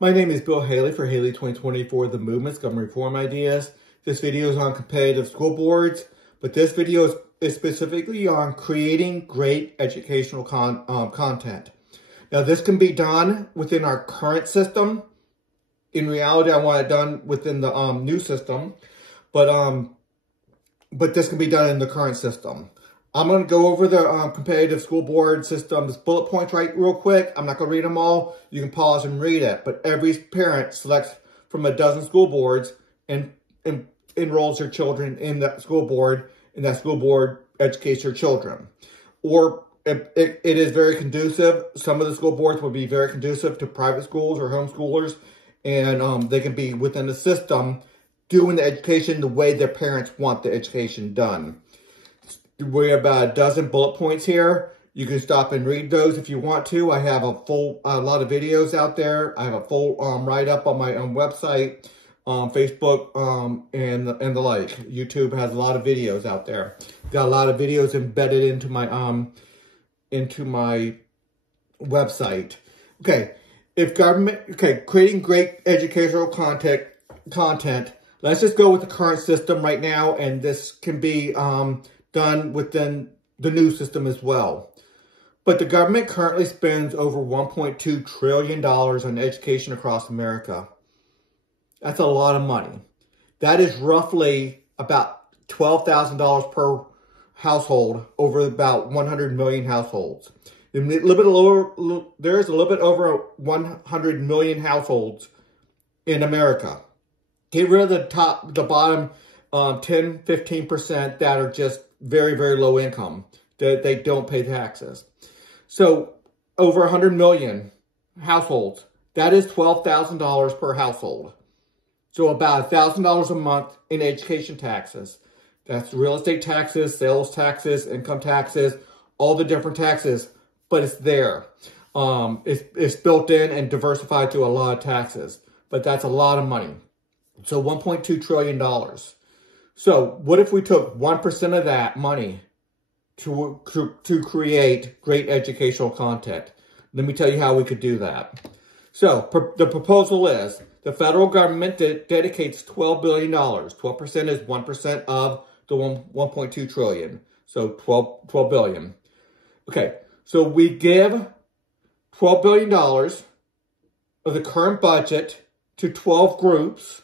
My name is Bill Haley for Haley 2024, The Movement's Government Reform Ideas. This video is on competitive school boards, but this video is specifically on creating great educational content. Now, this can be done within our current system. In reality, I want it done within the new system, but this can be done in the current system. I'm going to go over the competitive school board system's bullet points real quick. I'm not going to read them all. You can pause and read it. But every parent selects from a dozen school boards and enrolls their children in that school board, and that school board educates their children. Or it is very conducive. Some of the school boards will be very conducive to private schools or homeschoolers, and they can be within the system doing the education the way their parents want the education done. We have about a dozen bullet points here. You can stop and read those if you want to. I have a lot of videos out there. I have a full write-up on my own website, Facebook, and the like. YouTube has a lot of videos out there. Got a lot of videos embedded into my website. Okay, creating great educational content. Let's just go with the current system right now, and this can be done within the new system as well. But the government currently spends over $1.2 trillion on education across America. That's a lot of money. That is roughly about $12,000 per household over about 100 million households. There's a little bit over 100 million households in America. Get rid of the bottom 10-15% that are just very, very low income. They don't pay taxes. So over 100 million households, that is $12,000 per household. So about $1,000 a month in education taxes. That's real estate taxes, sales taxes, income taxes, all the different taxes, but it's there. It's built in and diversified to a lot of taxes, but that's a lot of money. So $1.2 trillion. So what if we took 1% of that money to create great educational content? Let me tell you how we could do that. So the proposal is the federal government dedicates $12 billion. 12% is 1% of the 1.2 trillion. So 12 billion. Okay, so we give $12 billion of the current budget to 12 groups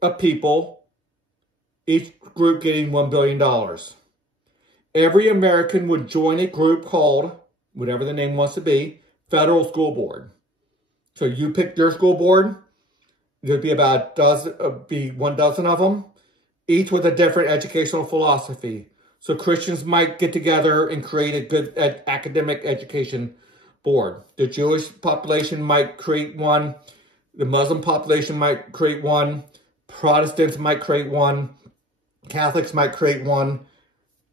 of people, each group getting $1 billion. Every American would join a group called, whatever the name wants to be, Federal School Board. So you pick your school board. There'd be about one dozen of them, each with a different educational philosophy. So Christians might get together and create a good academic education board. The Jewish population might create one. The Muslim population might create one. Protestants might create one. Catholics might create one.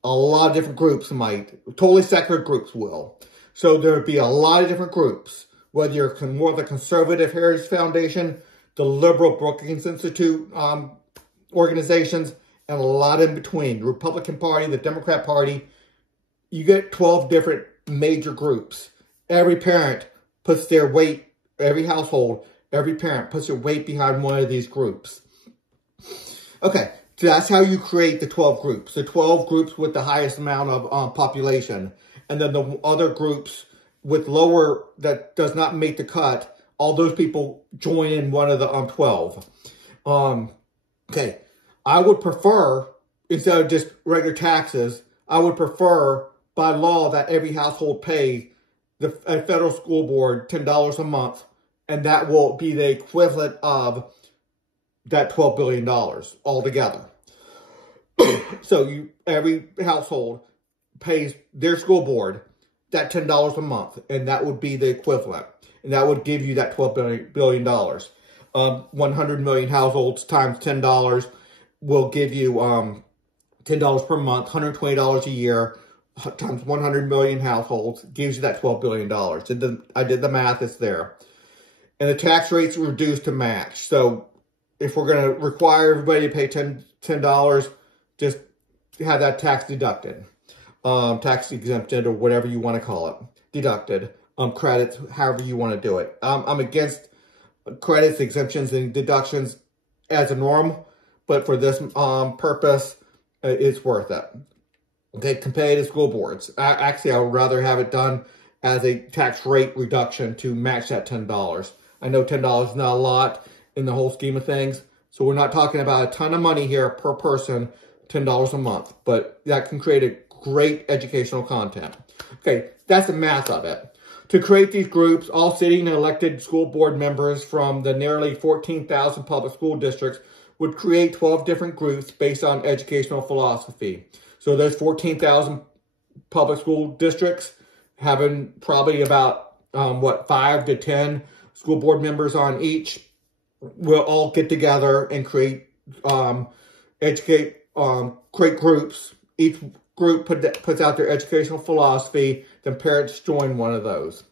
A lot of different groups might. Totally secular groups will. So there would be a lot of different groups. Whether you're more of the Conservative Heritage Foundation, the Liberal Brookings Institute organizations, and a lot in between. The Republican Party, the Democrat Party. You get 12 different major groups. Every parent puts their weight, every household, every parent puts their weight behind one of these groups. Okay, so that's how you create the 12 groups. The 12 groups with the highest amount of population. And then the other groups with lower, that does not make the cut, all those people join in one of the 12. Okay, I would prefer, instead of just regular taxes, I would prefer by law that every household pay a federal school board $10 a month, and that will be the equivalent of that $12 billion altogether. So every household pays their school board that $10 a month, and that would be the equivalent. And that would give you that $12 billion. 100 million households times $10 will give you $10 per month, $120 a year, times 100 million households, gives you that $12 billion. I did the math, it's there. And the tax rate's reduced to match. So if we're going to require everybody to pay $10, just have that tax deducted. Tax exempted, or whatever you want to call it, deducted. Credits, however you want to do it. I'm against credits, exemptions, and deductions as a norm, but for this purpose, it's worth it. Okay, competitive school boards. Actually, I would rather have it done as a tax rate reduction to match that $10. I know $10 is not a lot in the whole scheme of things, so we're not talking about a ton of money here per person, $10 a month, but that can create a great educational content. Okay, that's the math of it. To create these groups, all sitting elected school board members from the nearly 14,000 public school districts would create 12 different groups based on educational philosophy. So those 14,000 public school districts having probably about, 5 to 10 school board members on each will all get together and create, create groups. Each group puts out their educational philosophy, then parents join one of those.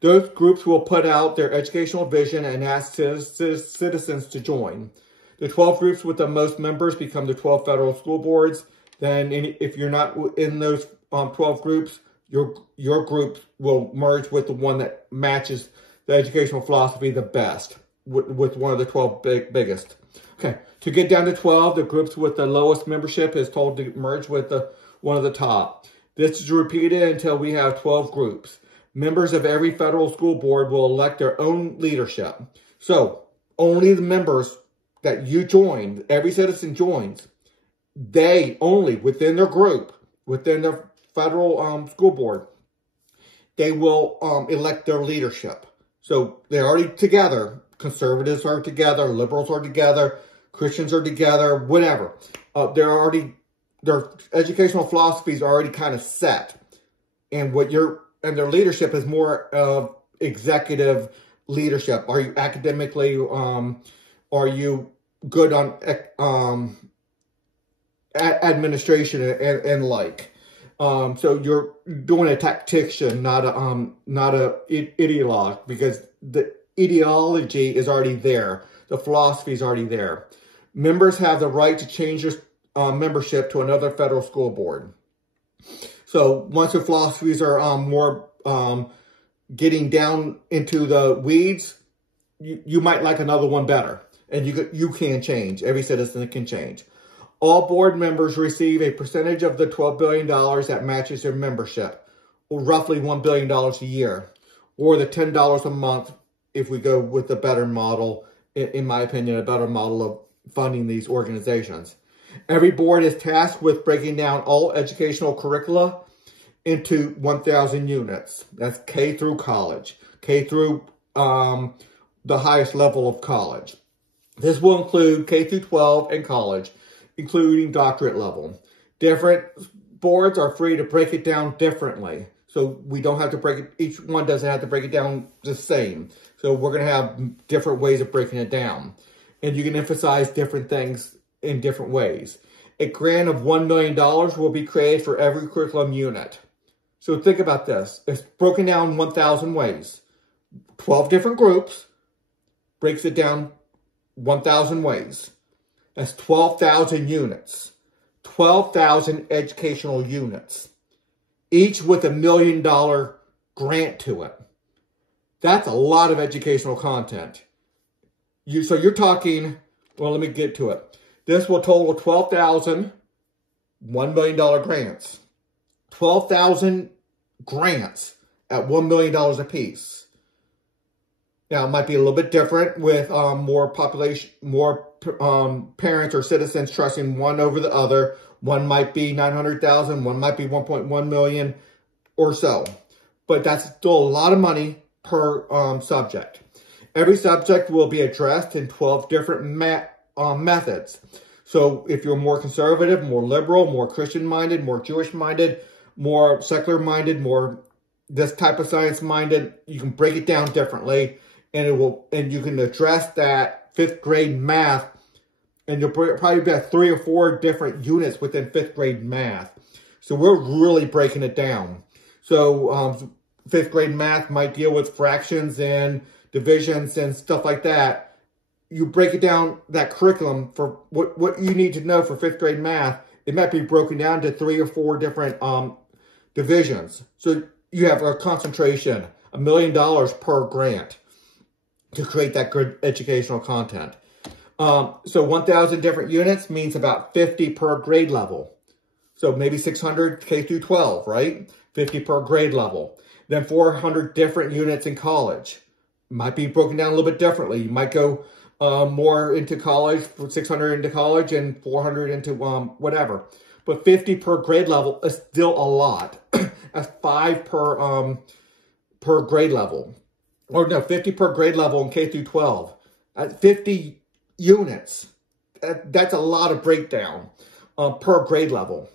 Those groups will put out their educational vision and ask citizens to join. The 12 groups with the most members become the 12 federal school boards. Then if you're not in those 12 groups, your group will merge with the one that matches the educational philosophy the best, with one of the 12 biggest. Okay, to get down to 12, the groups with the lowest membership is told to merge with one of the top. This is repeated until we have 12 groups. Members of every federal school board will elect their own leadership. So only the members that you join, every citizen joins, they only, within their group, within their federal school board, they will elect their leadership. So they're already together. Conservatives are together, liberals are together, Christians are together, whatever. Their educational philosophies are already kind of set. And their leadership is more of executive leadership. Are you academically, are you good on administration and like? So you're doing a tactician, not a ideologue, because the ideology is already there. The philosophy is already there. Members have the right to change their membership to another federal school board. So once the philosophies are more getting down into the weeds, you might like another one better. And you can change. Every citizen can change. All board members receive a percentage of the $12 billion that matches their membership, or roughly $1 billion a year, or the $10 a month if we go with the better model, in my opinion, a better model of funding these organizations. Every board is tasked with breaking down all educational curricula into 1,000 units. That's K through college, K through the highest level of college. This will include K through 12 and college, including doctorate level. Different boards are free to break it down differently. So we don't have to break it, each one doesn't have to break it down the same. So we're going to have different ways of breaking it down. And you can emphasize different things in different ways. A grant of $1 million will be created for every curriculum unit. So think about this. It's broken down 1,000 ways. 12 different groups breaks it down 1,000 ways. That's 12,000 units. 12,000 educational units. Each with $1 million grant to it. That's a lot of educational content. So you're talking, well, let me get to it. This will total 12,000 $1 million grants. 12,000 grants at $1 million a piece. Now, it might be a little bit different with more population, more parents or citizens trusting one over the other. One might be 900,000, one might be 1.1 million or so. But that's still a lot of money per subject. Every subject will be addressed in 12 different methods. So if you're more conservative, more liberal, more Christian-minded, more Jewish-minded, more secular-minded, more this type of science-minded, you can break it down differently. And you can address that 5th grade math, and you'll probably be at 3 or 4 different units within 5th grade math. So we're really breaking it down. So 5th grade math might deal with fractions and divisions and stuff like that. You break it down, that curriculum, for what you need to know for 5th grade math, it might be broken down to 3 or 4 different divisions. So you have a concentration, $1 million per grant. to create that good educational content. So 1,000 different units means about 50 per grade level. So maybe 600 K through 12, right? 50 per grade level. Then 400 different units in college. Might be broken down a little bit differently. You might go more into college, 600 into college and 400 into whatever. But 50 per grade level is still a lot. That's 5 per grade level. Or no, 50 per grade level in K through 12. At 50 units, that's a lot of breakdown per grade level.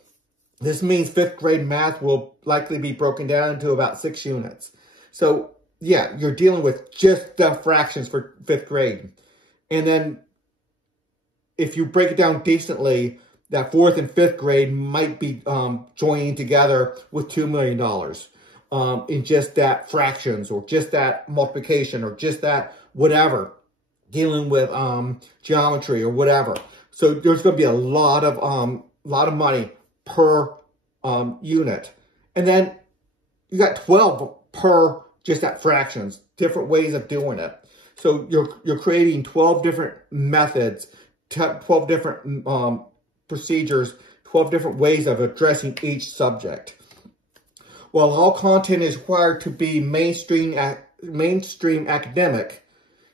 This means 5th grade math will likely be broken down into about 6 units. So, yeah, you're dealing with just the fractions for 5th grade. And then, if you break it down decently, that 4th and 5th grade might be joining together with $2 million in just that fractions, or just that multiplication, or just that whatever, dealing with geometry or whatever. So there's going to be a lot of money per unit. And then you got 12 per just that fractions, different ways of doing it. So you're creating 12 different methods, 12 different procedures, 12 different ways of addressing each subject. While all content is required to be mainstream academic,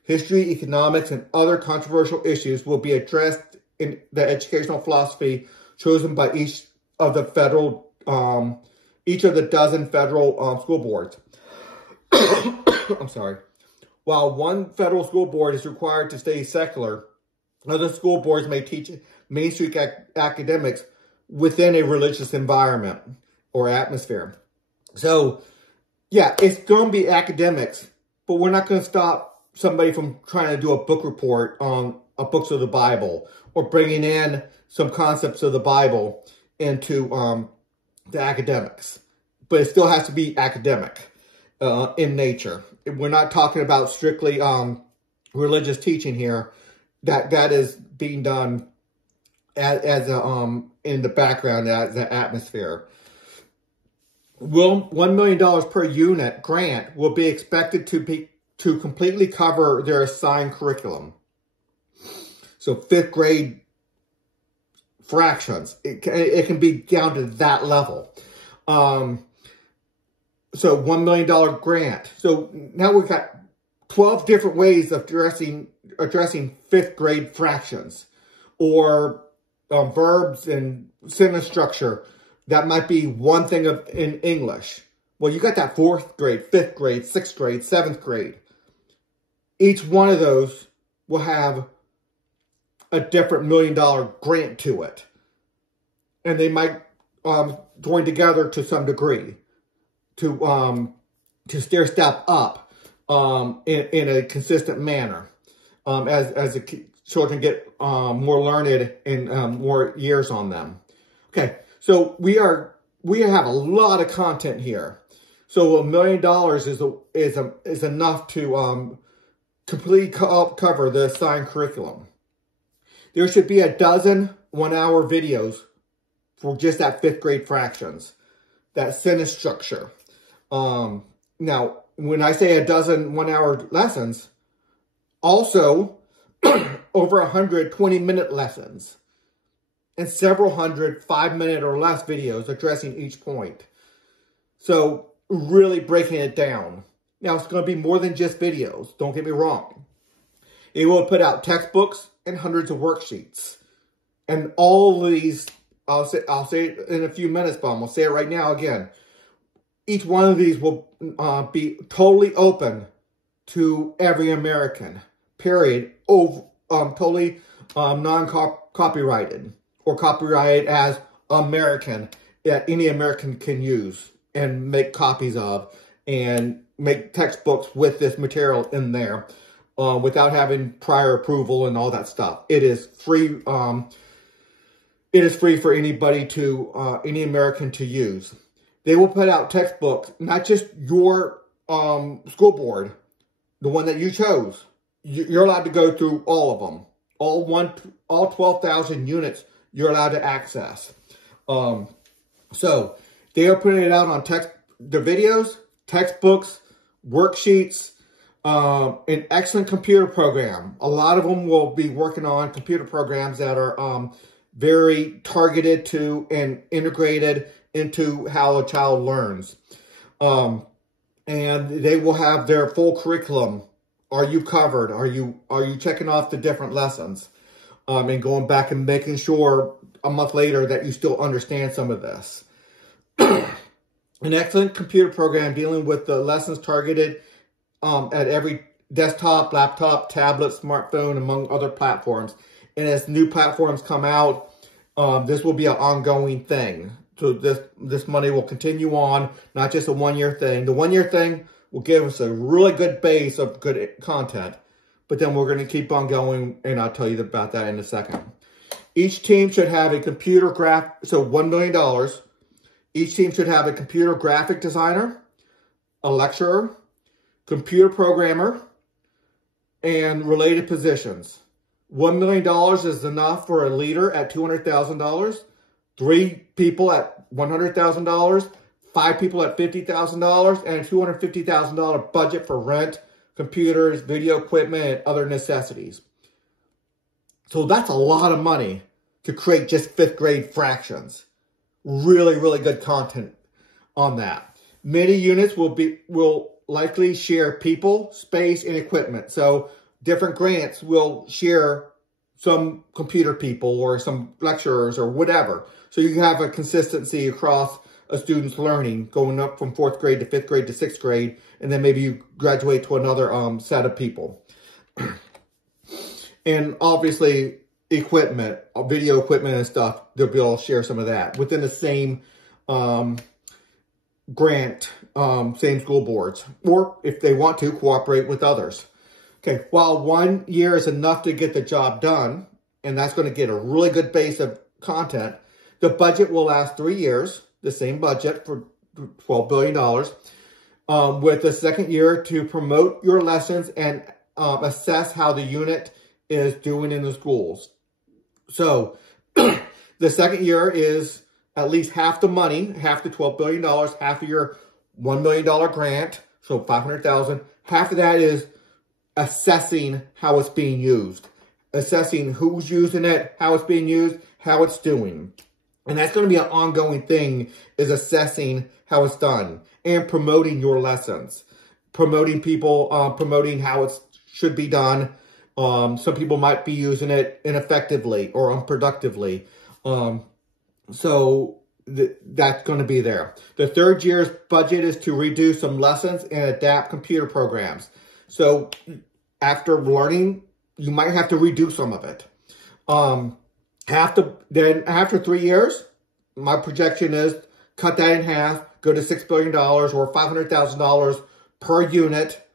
history, economics, and other controversial issues will be addressed in the educational philosophy chosen by each of the dozen federal school boards. I'm sorry. While one federal school board is required to stay secular, other school boards may teach mainstream academics within a religious environment or atmosphere. So, yeah, it's going to be academics, but we're not going to stop somebody from trying to do a book report on books of the Bible, or bringing in some concepts of the Bible into the academics. But it still has to be academic in nature. We're not talking about strictly religious teaching here. That is being done as in the background, as an atmosphere. $1 million per unit grant will be expected to completely cover their assigned curriculum. So 5th grade fractions, it can be down to that level. So $1 million grant. So now we've got 12 different ways of addressing 5th grade fractions, or verbs and sentence structure. That might be one thing in English. Well, you got that 4th grade, 5th grade, 6th grade, 7th grade. Each one of those will have a different $1 million grant to it. And they might join together to some degree to stair step up in a consistent manner as the children get more learned and more years on them. Okay, so we have a lot of content here. So $1 million is enough to completely cover the assigned curriculum. There should be a dozen 1-hour videos for just that 5th grade fractions, that sentence structure. Now, when I say a dozen 1-hour lessons, also over 100 20-minute lessons and several hundred 5-minute or less videos addressing each point. So really breaking it down. Now, it's going to be more than just videos. Don't get me wrong. It will put out textbooks and hundreds of worksheets. And all of these, I'll say it in a few minutes, but I'm going to say it right now again. Each one of these will be totally open to every American, period. Totally non-copyrighted, or copyrighted as American, that any American can use and make copies of, and make textbooks with this material in there without having prior approval and all that stuff. It is free. It is free for anybody any American to use. They will put out textbooks, not just your school board, the one that you chose. You're allowed to go through all of them. All 12,000 units you're allowed to access. So they are putting it out on the videos, textbooks, worksheets, An excellent computer program. A lot of them will be working on computer programs that are very targeted to and integrated into how a child learns. And they will have their full curriculum. Are you covered? Are you checking off the different lessons? And going back and making sure a month later that you still understand some of this. An excellent computer program dealing with the lessons targeted at every desktop, laptop, tablet, smartphone, among other platforms. And as new platforms come out, this will be an ongoing thing. So this money will continue on, not just a one-year thing. The one-year thing will give us a really good base of good content. But then we're going to keep on going, and I'll tell you about that in a second. Each team should have a computer so $1 million. Each team should have a computer graphic designer, a lecturer, computer programmer, and related positions. $1 million is enough for a leader at $200,000, 3 people at $100,000, 5 people at $50,000, and a $250,000 budget for rent, computers, video equipment, and other necessities. So that's a lot of money to create just 5th grade fractions. Really, really good content on that. Many units will likely share people, space, and equipment. So different grants will share some computer people or some lecturers or whatever. So you can have a consistency across a student's learning going up from 4th grade to 5th grade to 6th grade. And then maybe you graduate to another set of people. And obviously equipment, video equipment and stuff, they'll be able to share some of that within the same grant, same school boards, or if they want to, cooperate with others. Okay, while 1 year is enough to get the job done, and that's going to get a really good base of content, the budget will last 3 years, the same budget for $12 billion, with the second year to promote your lessons and assess how the unit is doing in the schools. So the second year is at least half the money, half the $12 billion, half of your $1 million grant, so $500,000. Half of that is assessing how it's being used, assessing who's using it, how it's being used, how it's doing. And that's going to be an ongoing thing, is assessing how it's done and promoting your lessons, promoting people, promoting how it should be done. Some people might be using it ineffectively or unproductively. So that's going to be there. The third year's budget is to reduce some lessons and adapt computer programs. So after learning, you might have to redo some of it. Then after 3 years, my projection is cut that in half, go to $6 billion or $500,000 per unit,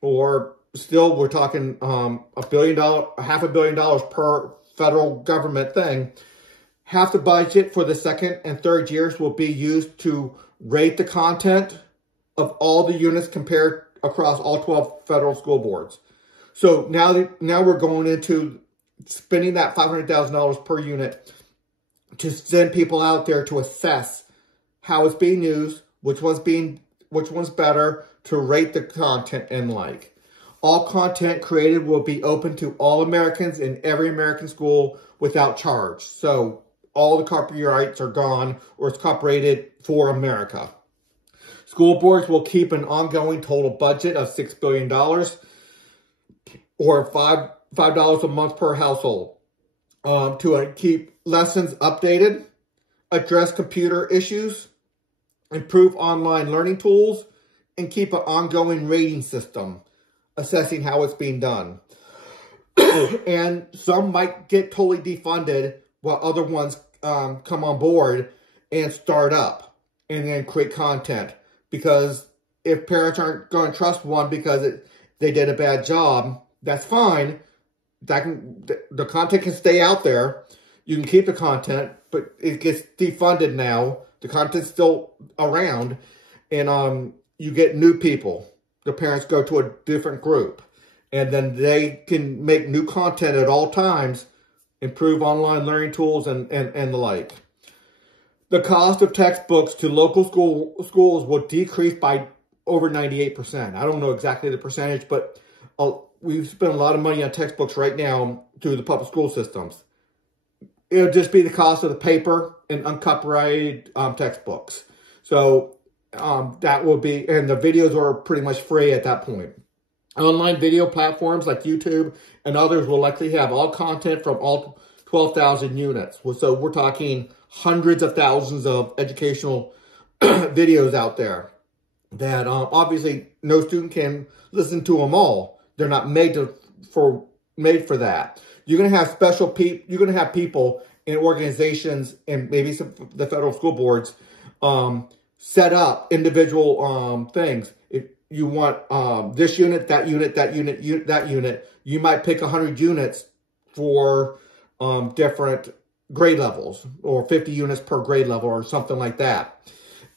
or still we're talking $1 billion, $500 million per federal government thing. Half the budget for the second and third years will be used to rate the content of all the units compared across all 12 federal school boards. So now we're going into spending that $500,000 per unit to send people out there to assess how it's being used, which one's better, to rate the content and like. All content created will be open to all Americans in every American school without charge. So all the copyrights are gone, or it's copyrighted for America. School boards will keep an ongoing total budget of $6 billion, or $5 a month per household, to keep lessons updated, address computer issues, improve online learning tools, and keep an ongoing rating system, assessing how it's being done. And some might get totally defunded while other ones come on board and start up and then create content. Because if parents aren't going to trust one because they did a bad job, that's fine. The content can stay out there. You can keep the content, but it gets defunded now. The content's still around, and you get new people. The parents go to a different group, and then they can make new content at all times, improve online learning tools, and the like. The cost of textbooks to local schools will decrease by over 98%. I don't know exactly the percentage, but we've spent a lot of money on textbooks right now through the public school systems. It'll just be the cost of the paper and uncopyrighted textbooks. So that will be, and the videos are pretty much free at that point. Online video platforms like YouTube and others will likely have all content from all 12,000 units. So we're talking hundreds of thousands of educational videos out there that obviously no student can listen to them all. They're not made for that. You're going to have you're going to have people in organizations and maybe some the federal school boards set up individual things. If you want this unit, that unit, that unit, that unit, you might pick 100 units for different grade levels, or 50 units per grade level or something like that.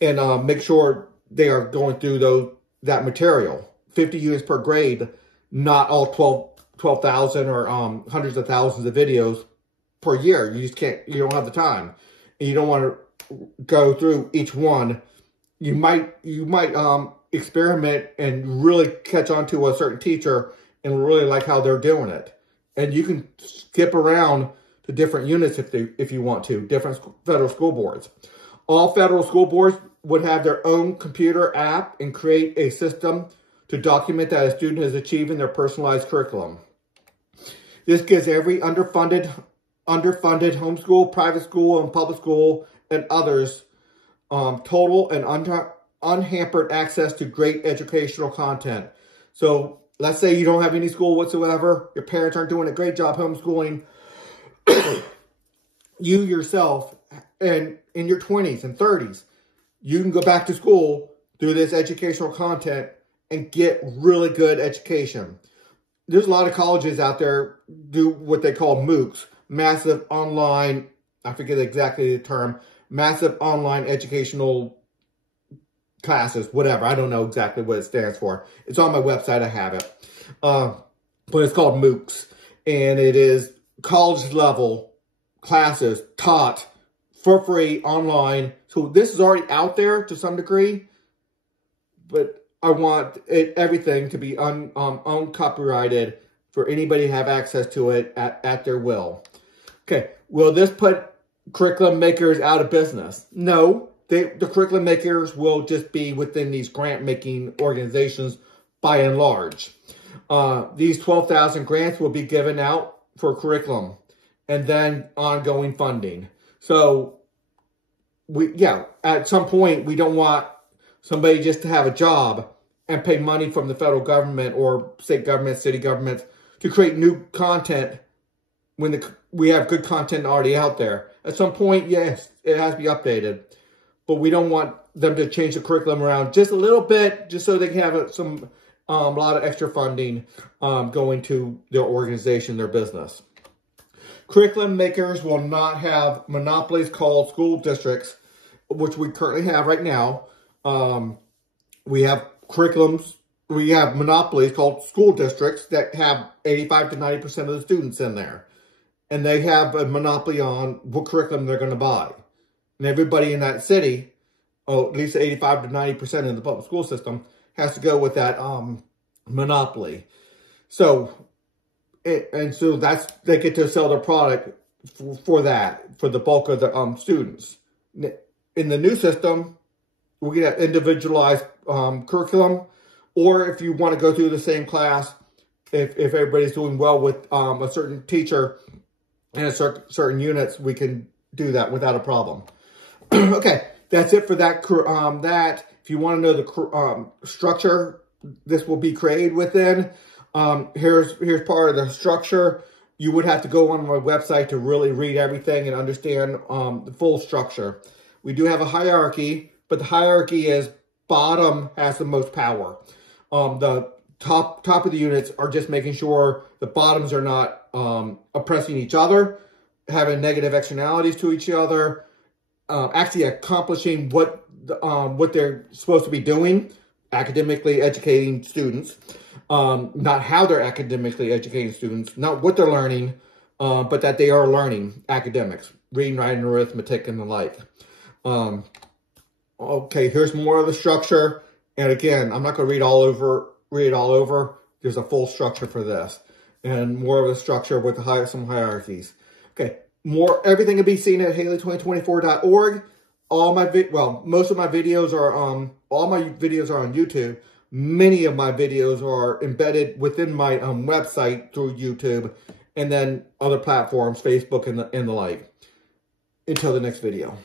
And make sure they are going through that material. 50 units per grade, not all 12,000 or hundreds of thousands of videos per year. You just can't, you don't have the time. And you don't want to go through each one. You might experiment and really catch on to a certain teacher and really like how they're doing it. And you can skip around to different units if you want to, different federal school boards. All federal school boards would have their own computer app and create a system to document that a student is achieving their personalized curriculum. This gives every underfunded homeschool, private school, and public school, and others total and unhampered access to great educational content. So let's say you don't have any school whatsoever. Your parents aren't doing a great job homeschooling. You yourself, and in your 20s and 30s, you can go back to school through this educational content and get really good education. There's a lot of colleges out there do what they call MOOCs, massive online, I forget exactly the term, massive online educational classes, whatever. I don't know exactly what it stands for. It's on my website. I have it. But it's called MOOCs. And it is college level classes taught for free online. So this is already out there to some degree. But I want everything to be uncopyrighted for anybody to have access to it at their will. Okay, will this put curriculum makers out of business? No, the curriculum makers will just be within these grant-making organizations by and large. These 12,000 grants will be given out for curriculum and then ongoing funding. So, at some point, we don't want somebody just to have a job and pay money from the federal government or state government, city governments to create new content when we have good content already out there. At some point, yes, it has to be updated. But we don't want them to change the curriculum around just a little bit, just so they can have a lot of extra funding going to their organization, their business. Curriculum makers will not have monopolies called school districts, which we currently have right now. We have monopolies called school districts that have 85 to 90% of the students in there. And they have a monopoly on what curriculum they're going to buy. And everybody in that city, at least 85 to 90% in the public school system, has to go with that monopoly. So, they get to sell their product for the bulk of the students. In the new system, we get individualized curriculum, or if you want to go through the same class, if everybody's doing well with a certain teacher and certain units, we can do that without a problem. Okay, that's it for that. If you want to know the structure this will be created within, here's part of the structure. You would have to go on my website to really read everything and understand the full structure. We do have a hierarchy, but the hierarchy is bottom has the most power. The top of the units are just making sure the bottoms are not oppressing each other, having negative externalities to each other, actually accomplishing what they're supposed to be doing, academically educating students, not how they're academically educating students, not what they're learning, but that they are learning academics, reading, writing, arithmetic, and the like. Okay, here's more of the structure. And again, I'm not going to read it all over. There's a full structure for this, and more of a structure with some hierarchies. Okay, everything can be seen at Haley2024.org. Most of my videos are all my videos are on YouTube. Many of my videos are embedded within my website through YouTube, and then other platforms, Facebook and the like. Until the next video.